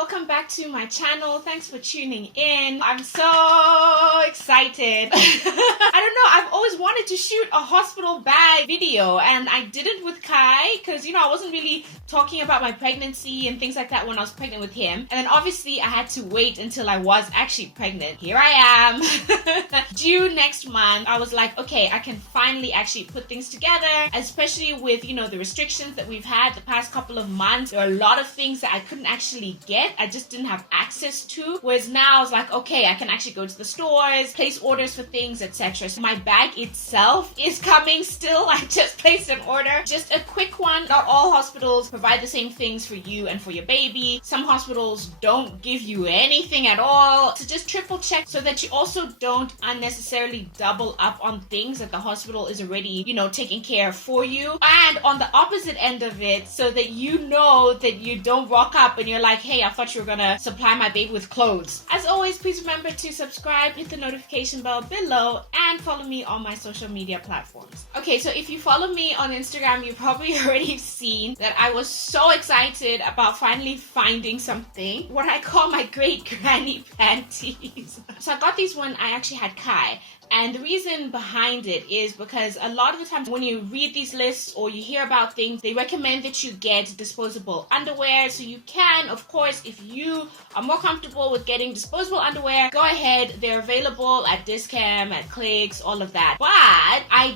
welcome back to my channel. Thanks for tuning in. I'm so excited. I don't know, I've always wanted to shoot a hospital bag video and I didn't with Kai because, I wasn't really talking about my pregnancy and things like that when I was pregnant with him. And then obviously I had to wait until I was actually pregnant. Here I am. Due next month. I was like, okay, I can finally actually put things together, especially with, the restrictions that we've had the past couple of months. There are a lot of things that I couldn't actually get. I just didn't have access to. Whereas now I was like, okay, I can actually go to the stores, place orders for things, etc. So my bag itself is coming still. I just placed an order. Just a quick one. Not all hospitals provide the same things for you and for your baby. Some hospitals don't give you anything at all. So just triple check so that you also don't unnecessarily double up on things that the hospital is already, taking care of for you. And on the opposite end of it, so that you know that you don't rock up and you're like, hey, I thought you were gonna supply my baby with clothes. As always, please remember to subscribe, hit the notification bell below, and follow me on my social media platforms. Okay, so if you follow me on Instagram, you've probably already seen that I was so excited about finally finding something, what I call my great granny panties. So I got these when I actually had Kai. And the reason behind it is because a lot of the times when you read these lists or you hear about things, they recommend that you get disposable underwear. So you can, of course, if you are more comfortable with getting disposable underwear, go ahead. They're available at Discam, at Clicks, all of that. But I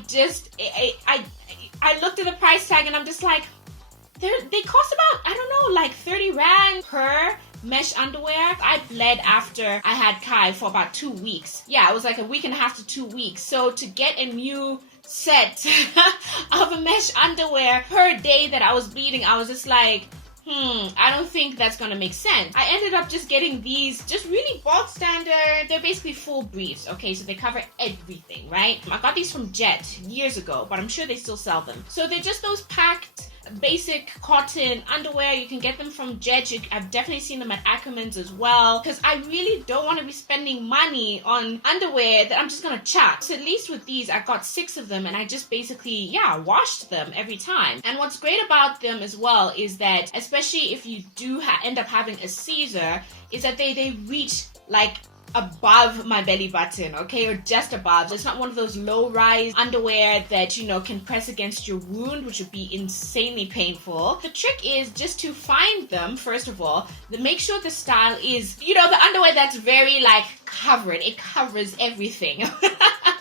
looked at the price tag and I'm just like, they cost about, like 30 Rand per mesh underwear. I bled after I had Kai for about 2 weeks. Yeah, it was like a week and a half to 2 weeks. So to get a new set of a mesh underwear per day that I was bleeding, I was just like, I don't think that's gonna make sense. I ended up just getting these just really bulk standard. They're basically full briefs, okay? So they cover everything, right? I got these from Jet years ago, but I'm sure they still sell them. So they're just those packed basic cotton underwear. You can get them from Jet. I've definitely seen them at Ackerman's as well, because I really don't want to be spending money on underwear that I'm just gonna chuck. So at least with these, I got 6 of them and I just basically, washed them every time. And what's great about them as well is that, especially if you do end up having a Caesar, is that they reach like above my belly button, okay, or just above. So it's not one of those low-rise underwear that can press against your wound, which would be insanely painful. The trick is just to find them, first of all, make sure the style is the underwear that's very like covered. It covers everything.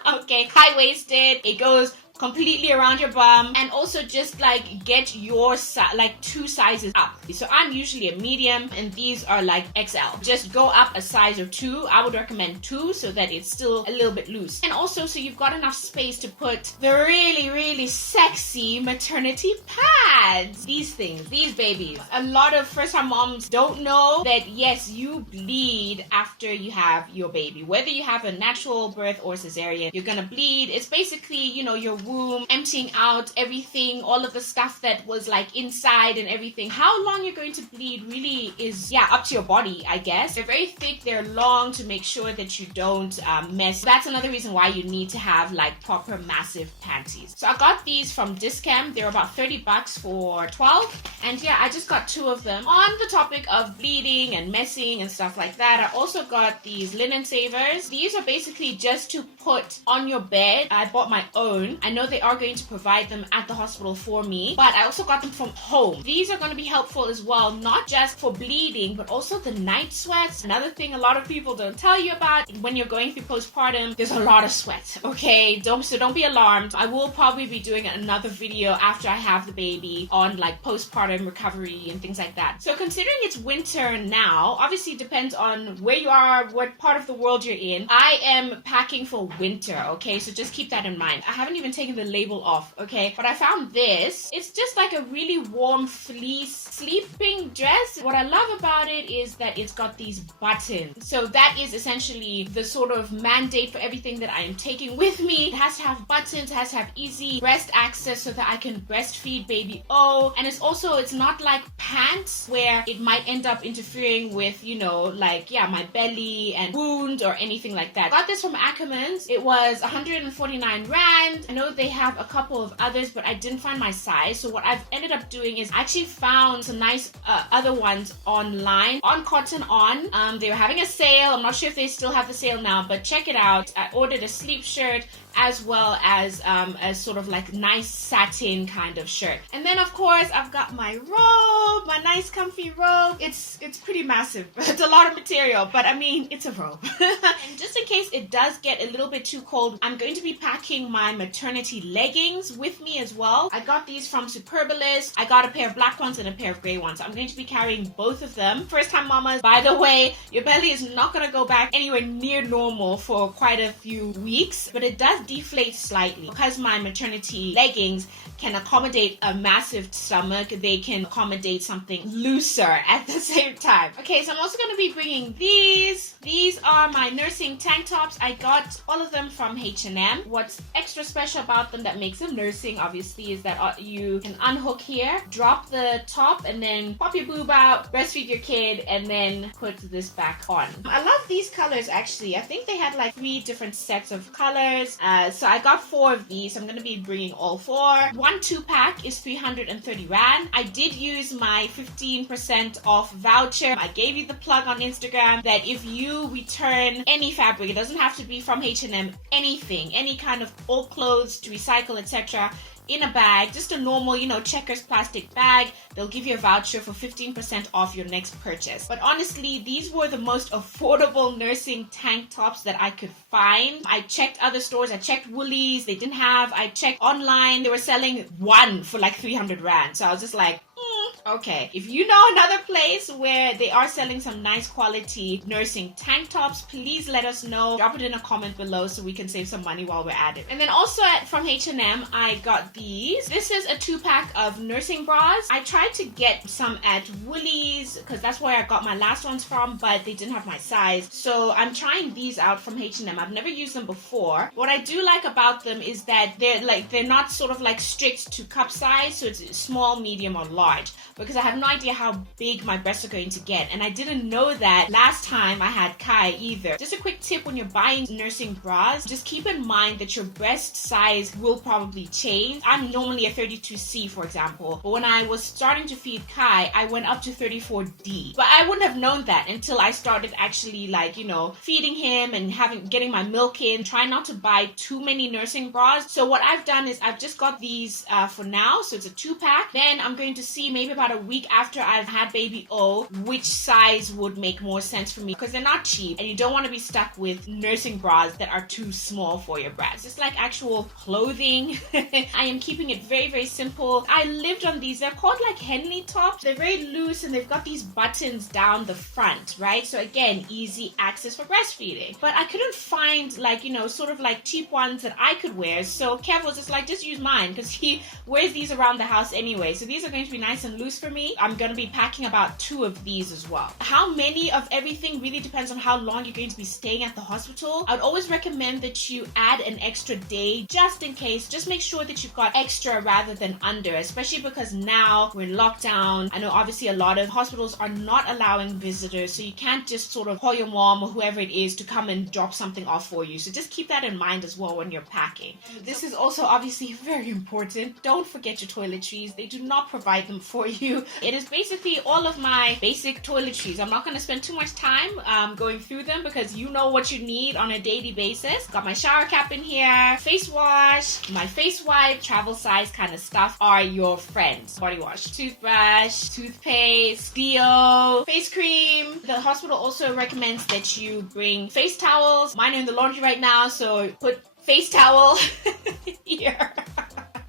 Okay, high-waisted, it goes completely around your bum, and also just like get your 2 sizes up. So I'm usually a medium and these are like XL. Just go up a size or 2. I would recommend 2 so that it's still a little bit loose, and also so you've got enough space to put the really, really sexy maternity pads. These things, these babies. A lot of first-time moms don't know that yes, you bleed after you have your baby. Whether you have a natural birth or cesarean, you're gonna bleed. It's basically your womb emptying out everything, all of the stuff that was like inside and everything. How long you're going to bleed really is up to your body, I guess. They're very thick, they're long, to make sure that you don't mess. That's another reason why you need to have like proper massive panties. So I got these from Discam. They're about 30 bucks for 12, and I just got 2 of them. On the topic of bleeding and messing and stuff like that, I also got these linen savers. These are basically just to put on your bed. I bought my own. I know they are going to provide them at the hospital for me, but I also got them from home. These are going to be helpful as well, not just for bleeding, but also the night sweats. Another thing a lot of people don't tell you about when you're going through postpartum, there's a lot of sweat, okay? Don't be alarmed. I will probably be doing another video after I have the baby on like postpartum recovery and things like that. So considering it's winter now, obviously it depends on where you are, what part of the world you're in. I am packing for winter, okay? So just keep that in mind. I haven't even taken the label off, okay? But I found this. It's just like a really warm fleece sleeping dress. What I love about it is that it's got these buttons. So that is essentially the sort of mandate for everything that I am taking with me. It has to have buttons, it has to have easy breast access so that I can breastfeed baby O. And it's not like pants where it might end up interfering with, my belly and wound or anything like that. Got this from Ackermans. It was 149 Rand. I know they have a couple of others, but I didn't find my size. So what I've ended up doing is I actually found some nice other ones online on Cotton On. They were having a sale. I'm not sure if they still have the sale now, but check it out. I ordered a sleep shirt as well as a sort of like nice satin kind of shirt. And then of course I've got my robe, my nice comfy robe. It's pretty massive. It's a lot of material, but I mean, it's a robe. And just in case it does get a little bit too cold, I'm going to be packing my maternity leggings with me as well. I got these from Superbalist. I got a pair of black ones and a pair of gray ones. I'm going to be carrying both of them. First time mamas, by the way, your belly is not going to go back anywhere near normal for quite a few weeks, but it does deflate slightly. Because my maternity leggings can accommodate a massive stomach, they can accommodate something looser at the same time. Okay, so I'm also going to be bringing these. These are my nursing tank tops. I got all of them from H&M. What's extra special about them that makes them nursing, obviously, is that you can unhook here, drop the top, and then pop your boob out, breastfeed your kid, and then put this back on. I love these colors, actually. I think they had like 3 different sets of colors. So I got 4 of these. I'm going to be bringing all 4. One 2-pack is 330 Rand. I did use my 15% off voucher. I gave you the plug on Instagram that if you return any fabric, it doesn't have to be from H&M, anything, any kind of old clothes to recycle, etc., in a bag, just a normal, Checkers plastic bag, they'll give you a voucher for 15% off your next purchase. But honestly, these were the most affordable nursing tank tops that I could find. I checked other stores, I checked Woolies, they didn't have, I checked online, they were selling one for like 300 Rand. So I was just like, okay, if you know another place where they are selling some nice quality nursing tank tops, please let us know. Drop it in a comment below so we can save some money while we're at it. And then also from H&M, I got these. This is a 2-pack of nursing bras. I tried to get some at Woolies because that's where I got my last ones from, but they didn't have my size. So I'm trying these out from H&M. I've never used them before. What I do like about them is that they're not sort of like strict to cup size, so it's small, medium, or large. Because I have no idea how big my breasts are going to get. And I didn't know that last time I had Kai either. Just a quick tip when you're buying nursing bras, just keep in mind that your breast size will probably change. I'm normally a 32C, for example. But when I was starting to feed Kai, I went up to 34D. But I wouldn't have known that until I started actually feeding him and getting my milk in. Try not to buy too many nursing bras. So what I've done is I've just got these for now. So it's a 2-pack. Then I'm going to see maybe about a week after I've had baby O, which size would make more sense for me, because they're not cheap and you don't want to be stuck with nursing bras that are too small for your breasts. It's like actual clothing. I am keeping it very, very simple. I lived on these. They're called like Henley tops. They're very loose and they've got these buttons down the front, right? So again, easy access for breastfeeding. But I couldn't find sort of like cheap ones that I could wear. So Kev was just like, just use mine, because he wears these around the house anyway. So these are going to be nice and loose for me. I'm going to be packing about 2 of these as well. How many of everything really depends on how long you're going to be staying at the hospital. I'd always recommend that you add an extra day just in case. Just make sure that you've got extra rather than under, especially because now we're in lockdown. I know obviously a lot of hospitals are not allowing visitors, so you can't just sort of call your mom or whoever it is to come and drop something off for you. So just keep that in mind as well when you're packing. This is also obviously very important. Don't forget your toiletries. They do not provide them for you. It is basically all of my basic toiletries. I'm not going to spend too much time going through them because you know what you need on a daily basis. Got my shower cap in here, face wash, my face wipe, travel size kind of stuff are your friends. Body wash, toothbrush, toothpaste, deo, face cream. The hospital also recommends that you bring face towels. Mine are in the laundry right now, so put face towel here.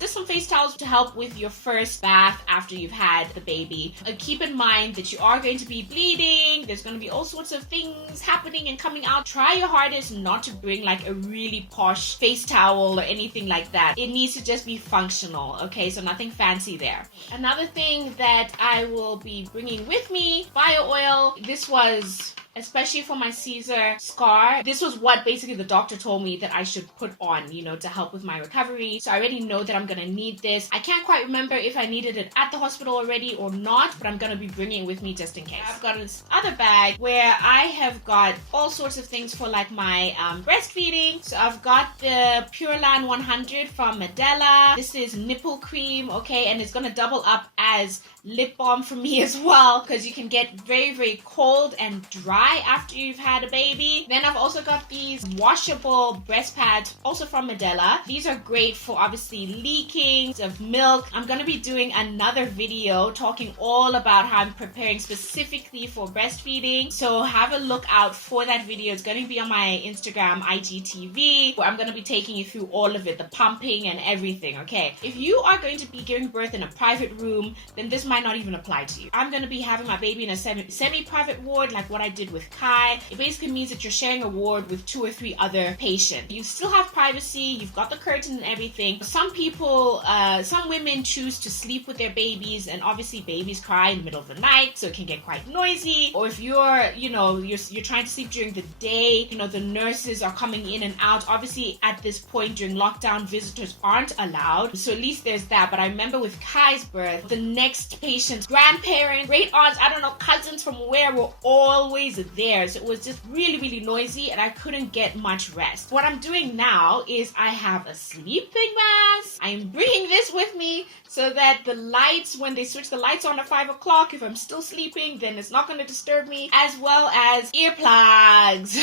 Just some face towels to help with your first bath after you've had the baby. Keep in mind that you are going to be bleeding. There's going to be all sorts of things happening and coming out. Try your hardest not to bring like a really posh face towel or anything like that. It needs to just be functional, okay? So nothing fancy there. Another thing that I will be bringing with me, bio oil. This was especially for my Caesar scar. This was what basically the doctor told me that I should put on, to help with my recovery. So I already know that I'm gonna need this. I can't quite remember if I needed it at the hospital already or not, but I'm gonna be bringing it with me just in case. I've got this other bag where I have got all sorts of things for like my breastfeeding. So I've got the Pure Land 100 from Medela. This is nipple cream, okay, and it's gonna double up as lip balm for me as well, because you can get very, very cold and dry after you've had a baby. Then I've also got these washable breast pads, also from Medela. These are great for obviously leaking of milk. I'm going to be doing another video talking all about how I'm preparing specifically for breastfeeding, so have a look out for that video. It's going to be on my Instagram IGTV, where I'm going to be taking you through all of it, the pumping and everything, okay? If you are going to be giving birth in a private room, then this might not even apply to you. I'm going to be having my baby in a semi-private ward, like what I did with Kai. It basically means that you're sharing a ward with 2 or 3 other patients. You still have privacy, you've got the curtain and everything. Some people, some women choose to sleep with their babies, and obviously babies cry in the middle of the night, so it can get quite noisy. Or if you're, you're trying to sleep during the day, the nurses are coming in and out. Obviously at this point during lockdown, visitors aren't allowed, so at least there's that. But I remember with Kai's birth, the next patient's grandparents, great aunts, I don't know, cousins from where were always there. So it was just really, really noisy, and I couldn't get much rest. What I'm doing now is I have a sleeping mask. I'm bringing this with me so that the lights, when they switch the lights on at 5 o'clock, if I'm still sleeping, then it's not going to disturb me, as well as earplugs.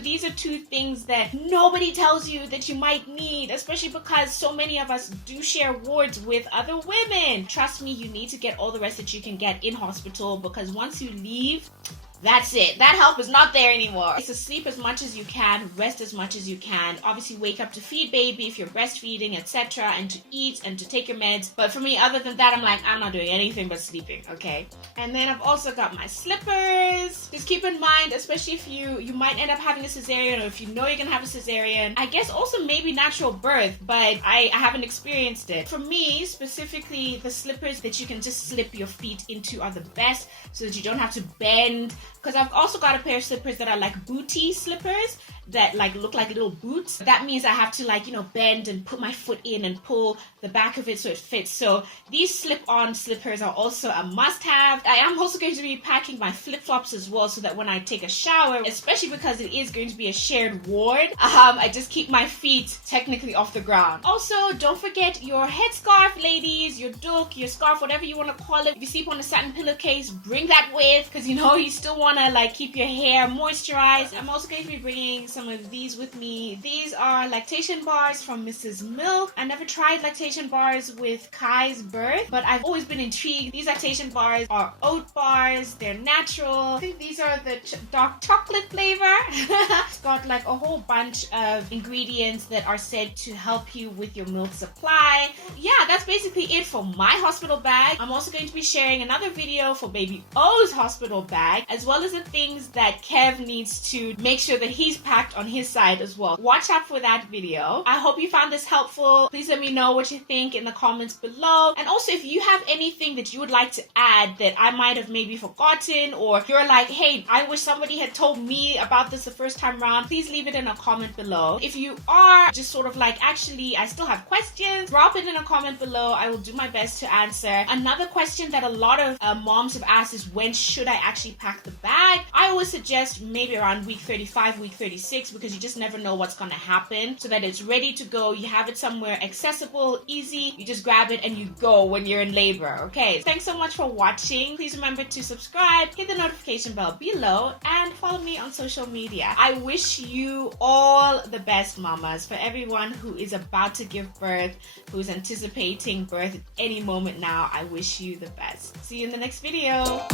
These are 2 things that nobody tells you that you might need, especially because so many of us do share wards with other women. Trust me, you need to get all the rest that you can get in hospital, because once you leave, that's it. That help is not there anymore. So sleep as much as you can, rest as much as you can. Obviously wake up to feed baby if you're breastfeeding, etc., and to eat and to take your meds. But for me, other than that, I'm not doing anything but sleeping, okay? And then I've also got my slippers. Just keep in mind, especially if you might end up having a cesarean, or if you know you're gonna have a cesarean. I guess also maybe natural birth, but I haven't experienced it. For me, specifically, the slippers that you can just slip your feet into are the best, so that you don't have to bend. Because I've also got a pair of slippers that are like booty slippers that like look like little boots. That means I have to bend and put my foot in and pull the back of it so it fits. So these slip-on slippers are also a must-have. I am also going to be packing my flip-flops as well, so that when I take a shower, especially because it is going to be a shared ward, I just keep my feet technically off the ground. Also, don't forget your headscarf, ladies, your doek, your scarf, whatever you want to call it. If you sleep on a satin pillowcase, bring that with, because you still want to keep your hair moisturized. I'm also going to be bringing some of these with me. These are lactation bars from Mrs. Milk. I never tried lactation bars with Kai's birth, but I've always been intrigued. These lactation bars are oat bars. They're natural. I think these are the dark chocolate flavor. It's got a whole bunch of ingredients that are said to help you with your milk supply. Yeah, that's basically it for my hospital bag. I'm also going to be sharing another video for baby O's hospital bag, as well as the things that Kev needs to make sure that he's packed on his side as well. Watch out for that video. I hope you found this helpful. Please let me know what you think in the comments below. And also, if you have anything that you would like to add that I might have maybe forgotten, or you're like, hey, I wish somebody had told me about this the first time around, please leave it in a comment below. If you are just sort of actually, I still have questions, drop it in a comment below. I will do my best to answer. Another question that a lot of moms have asked is, when should I actually pack the bag? I always suggest maybe around week 35, week 36, because you just never know what's going to happen, so that it's ready to go. You have it somewhere accessible, easy. You just grab it and you go when you're in labor, okay? Thanks so much for watching. Please remember to subscribe, hit the notification bell below, and follow me on social media. I wish you all the best, mamas. For everyone who is about to give birth, who's anticipating birth at any moment now, I wish you the best. See you in the next video.